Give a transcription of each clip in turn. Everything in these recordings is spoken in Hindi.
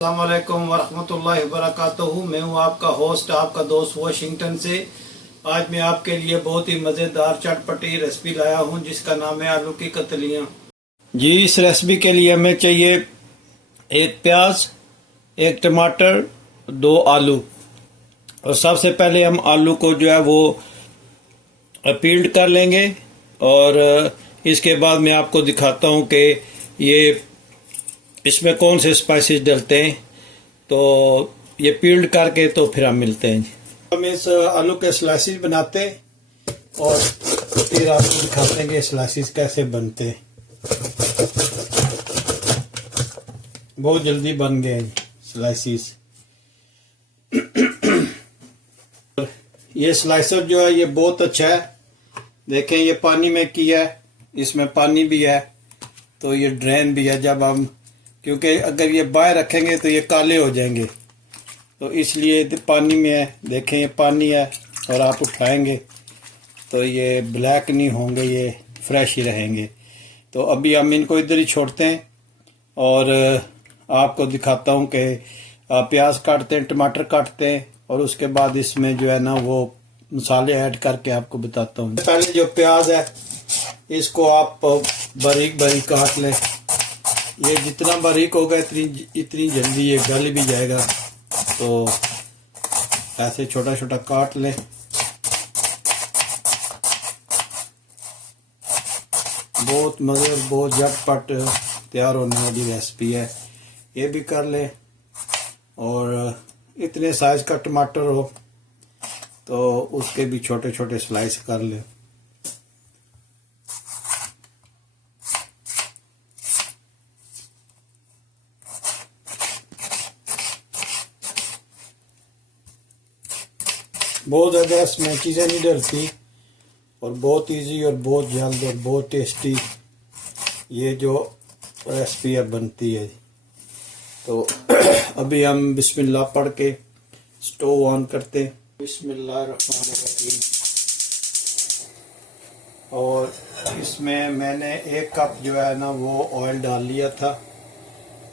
अस्सलाम वालेकुम वरहमतुल्लाहि वबरकातुहू। मैं हूं आपका होस्ट, आपका दोस्त वाशिंगटन से। आज मैं आपके लिए बहुत ही मज़ेदार चटपटी रेसिपी लाया हूं जिसका नाम है आलू की कतलियां। जी, इस रेसिपी के लिए हमें चाहिए एक प्याज, एक टमाटर, दो आलू। और सबसे पहले हम आलू को जो है वो पील्ड कर लेंगे और इसके बाद मैं आपको दिखाता हूं कि ये इसमें कौन से स्पाइसेस डलते हैं। तो ये पील्ड करके तो फिर हम मिलते हैं। हम इस आलू के स्लाइसिस बनाते हैं और फिर आपको दिखाते हैं कि स्लाइसिस कैसे बनते हैं। बहुत जल्दी बन गए स्लाइसिस। ये स्लाइसर जो है ये बहुत अच्छा है। देखें, ये पानी में किया है, इसमें पानी भी है तो ये ड्रेन भी है। जब हम, क्योंकि अगर ये बाहर रखेंगे तो ये काले हो जाएंगे, तो इसलिए पानी में है। देखें, ये पानी है और आप उठाएंगे तो ये ब्लैक नहीं होंगे, ये फ्रेश ही रहेंगे। तो अभी हम इनको इधर ही छोड़ते हैं और आपको दिखाता हूँ कि प्याज काटते हैं, टमाटर काटते हैं और उसके बाद इसमें जो है ना वो मसाले ऐड करके आपको बताता हूँ। पहले जो प्याज है इसको आप बारीक बारीक काट लें। ये जितना बारीक होगा इतनी जल्दी ये गल भी जाएगा। तो ऐसे छोटा छोटा काट लें। बहुत मज़े और बहुत झटपट तैयार होने वाली रेसिपी है। ये भी कर लें और इतने साइज का टमाटर हो तो उसके भी छोटे छोटे स्लाइस कर लें। बहुत ज़्यादा इसमें चीज़ें नहीं डलती और बहुत इजी और बहुत जल्द और बहुत टेस्टी ये जो रेसिपी अब बनती है। तो अभी हम बिस्मिल्लाह पढ़ के स्टोव ऑन करते हैं। बिस्मिल्लाहिर्रहमानिर्रहीम। और इसमें मैंने 1 कप जो है ना वो ऑयल डाल लिया था।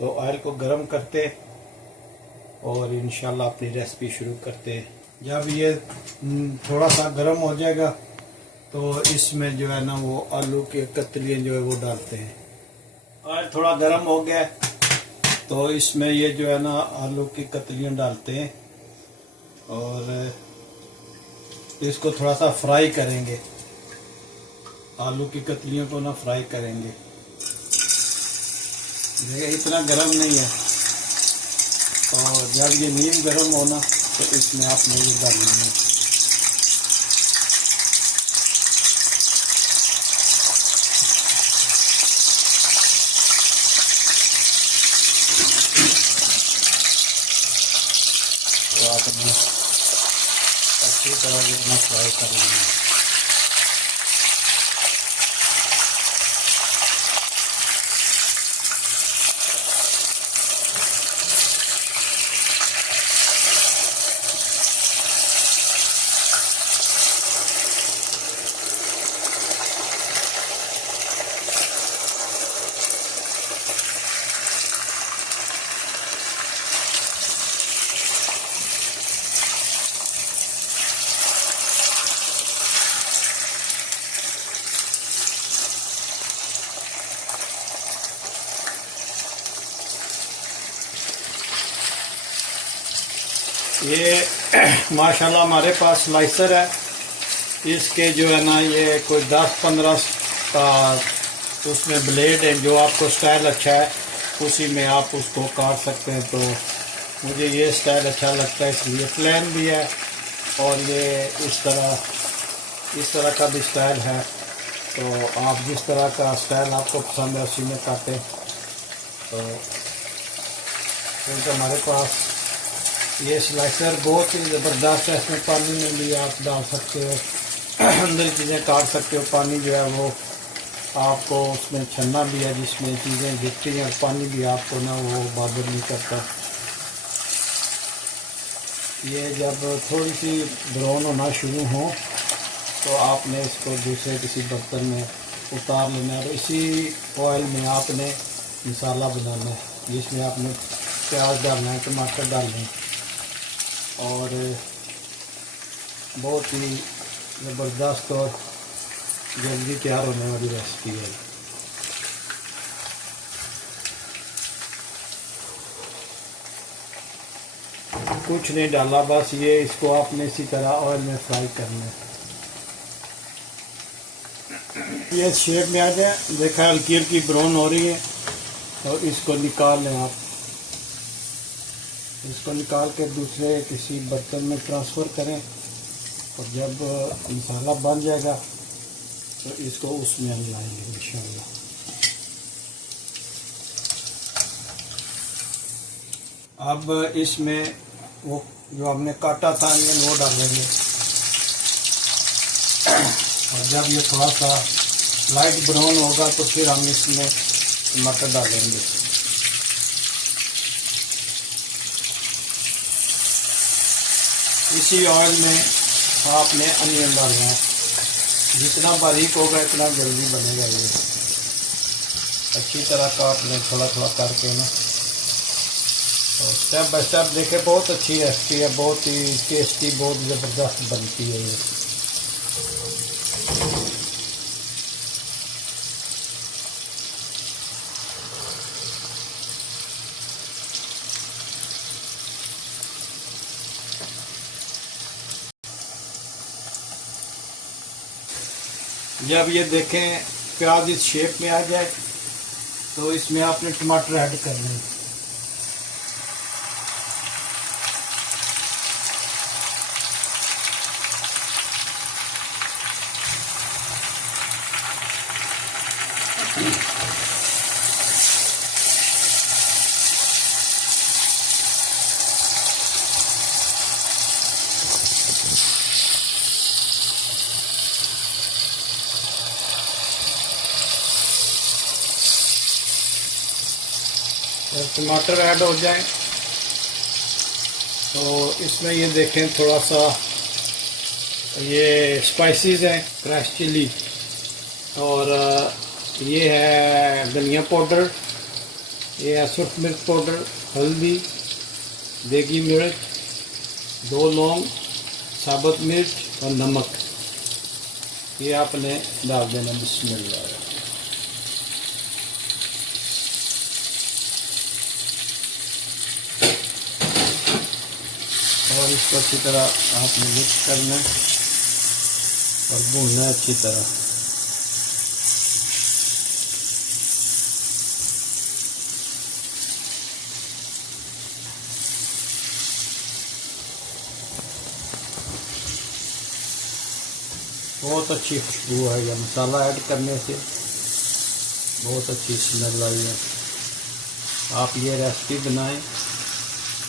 तो ऑयल को गर्म करते और इंशाल्लाह अपनी रेसिपी शुरू करते हैं। जब ये थोड़ा सा गर्म हो जाएगा तो इसमें जो है ना वो आलू के कतलियाँ जो है वो डालते हैं। और थोड़ा गर्म हो गया तो इसमें ये जो है ना आलू की कतलियाँ डालते हैं और इसको थोड़ा सा फ्राई करेंगे। आलू की कतलियों को ना फ्राई करेंगे। देखिए, इतना गर्म नहीं है। और जब ये नीम गर्म होना तो इसमें आपने ये डालना है। तो आपने अच्छी तरह से फ्राई कर लेना है। ये माशाल्लाह हमारे पास स्लाइसर है। इसके जो है ना ये कोई 10-15 का उसमें ब्लेड है। जो आपको स्टाइल अच्छा है उसी में आप उसको काट सकते हैं। तो मुझे ये स्टाइल अच्छा लगता है इसलिए प्लेन भी है और ये इस तरह का भी स्टाइल है। तो आप जिस तरह का स्टाइल आपको पसंद है उसी में काटें। तो क्योंकि हमारे पास ये स्लाइसर बहुत ही ज़बरदस्त है। इसमें पानी में भी आप डाल सकते हो, अंदर चीज़ें काट सकते हो। पानी जो है वो आपको उसमें छन्ना भी है जिसमें चीज़ें गिरती हैं और पानी भी आपको ना वो बॉदर नहीं करता। ये जब थोड़ी सी ब्राउन होना शुरू हो तो आपने इसको दूसरे किसी बर्तन में उतार लेना है। और इसी ऑयल में आपने मसाला बनाना है जिसमें आपने प्याज डालना है, टमाटर डालने हैं और बहुत ही ज़बरदस्त और जल्दी तैयार होने वाली रेसिपी है। कुछ नहीं डाला, बस ये इसको आपने इसी तरह ऑयल में फ्राई करना है। ये शेप में आ जाए, देखा हल्की हल्की ब्राउन हो रही है, तो इसको निकाल लें आप। इसको निकाल के दूसरे किसी बर्तन में ट्रांसफ़र करें और जब मसाला बन जाएगा तो इसको उसमें हम लाएंगे इंशाल्लाह। अब इसमें वो जो हमने काटा था अनियन वो डालेंगे और जब ये थोड़ा सा लाइट ब्राउन होगा तो फिर हम इसमें टमाटर डालेंगे। इसी ऑयल में आपने अनियन डालना है, जितना बारीक होगा इतना जल्दी बनेगा। ये अच्छी तरह काट लें थोड़ा थोड़ा करके ना, तो स्टेप बाय स्टेप देखें। बहुत अच्छी रेसिपी है, बहुत ही टेस्टी, बहुत ज़बरदस्त बनती है ये। जब ये देखें प्याज इस शेप में आ जाए तो इसमें आपने टमाटर ऐड करने हैं। जब टमाटर ऐड हो जाए तो इसमें ये देखें थोड़ा सा ये स्पाइसेस हैं, क्रश चिली और ये है धनिया पाउडर, ये है सुरख मिर्च पाउडर, हल्दी, देगी मिर्च, 2 लौंग, साबुत मिर्च और नमक। ये आपने डाल देना। बिस्मिल्लाह। और इसको अच्छी तरह आपने मिक्स करना है और भूनना है अच्छी तरह। बहुत अच्छी खुशबू है, यह मसाला ऐड करने से बहुत अच्छी स्मेल आई है। आप ये रेसिपी बनाएं,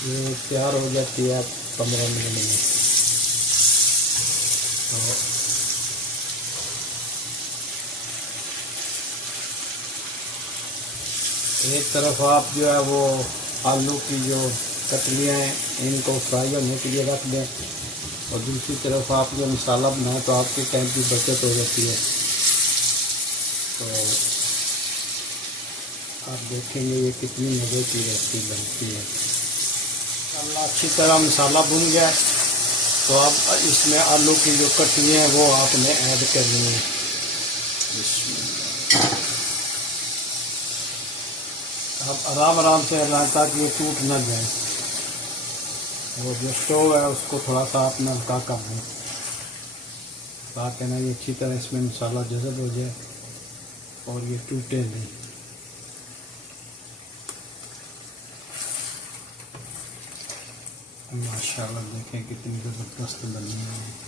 ये तैयार हो जाती है 15 मिनट में। तो एक तरफ आप जो है वो आलू की जो कतलियाँ हैं इनको फ्राई होने के लिए रख दें और दूसरी तरफ आप जो मसाला बनाएं तो आपके टाइम की बचत हो जाती है। तो आप देखेंगे ये कितनी मज़े की रेसिपी बनती है। अल्लाह अच्छी तरह मसाला भून गया तो अब इसमें आलू की जो कटलियाँ हैं वो आपने ऐड करनी है। आप आराम आराम से हिलाएं ताकि ये टूट ना जाए। वो जो स्टोव है उसको थोड़ा सा आपने हल्का कर दें ताकि ना ये अच्छी तरह इसमें मसाला जज़ब हो जाए और ये टूटे नहीं। माशाल्लाह देखें कितनी ज़बरदस्त बनी है।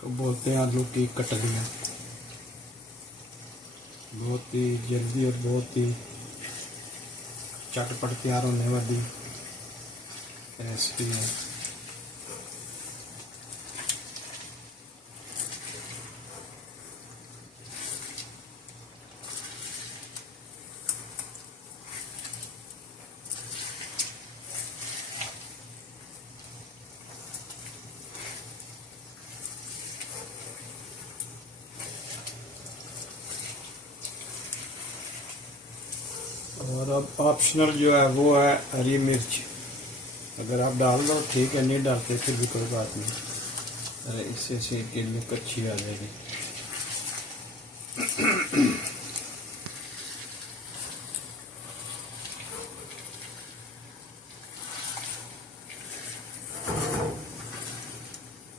तो बोलते हैं आलू की कटलियाँ। बहुत ही जल्दी और बहुत ही चटपट तैयार होने वाली रेसिपी है। अब ऑप्शनल जो है वो है हरी मिर्च, अगर आप डाल दो ठीक है, नहीं डालते फिर भी कोई बात नहीं। अरे इससे सेक की लुक अच्छी आ जाएगी।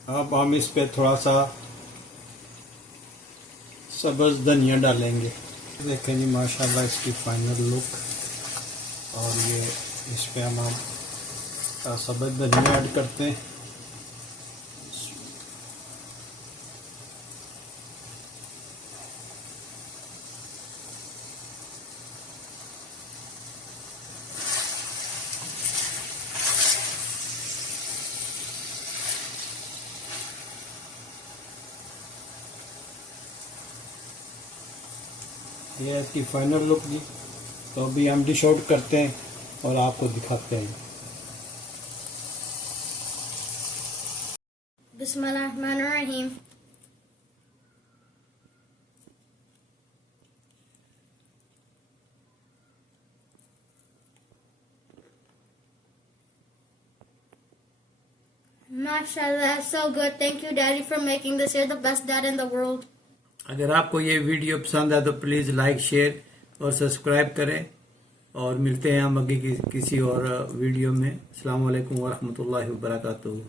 अब हम इस पे थोड़ा सा सब्ज़ धनिया डालेंगे। देखें जी माशाल्लाह इसकी फाइनल लुक। और ये इस पे हम सब्ज़ धनिया ऐड करते हैं। ये है इसकी फाइनल लुक जी। तो अभी हम डिश आउट करते हैं और आपको दिखाते हैं। बिस्मिल्लाहिर्रहमानिर्रहीम। Mashallah, so good. Thank you, Daddy, for making this. You're the best dad in the world. अगर आपको ये वीडियो पसंद है तो प्लीज़ लाइक, शेयर और सब्सक्राइब करें। और मिलते हैं हम आगे किसी और वीडियो में। अस्सलाम वालेकुम वरहमतुल्लाहि वबरकातुहू।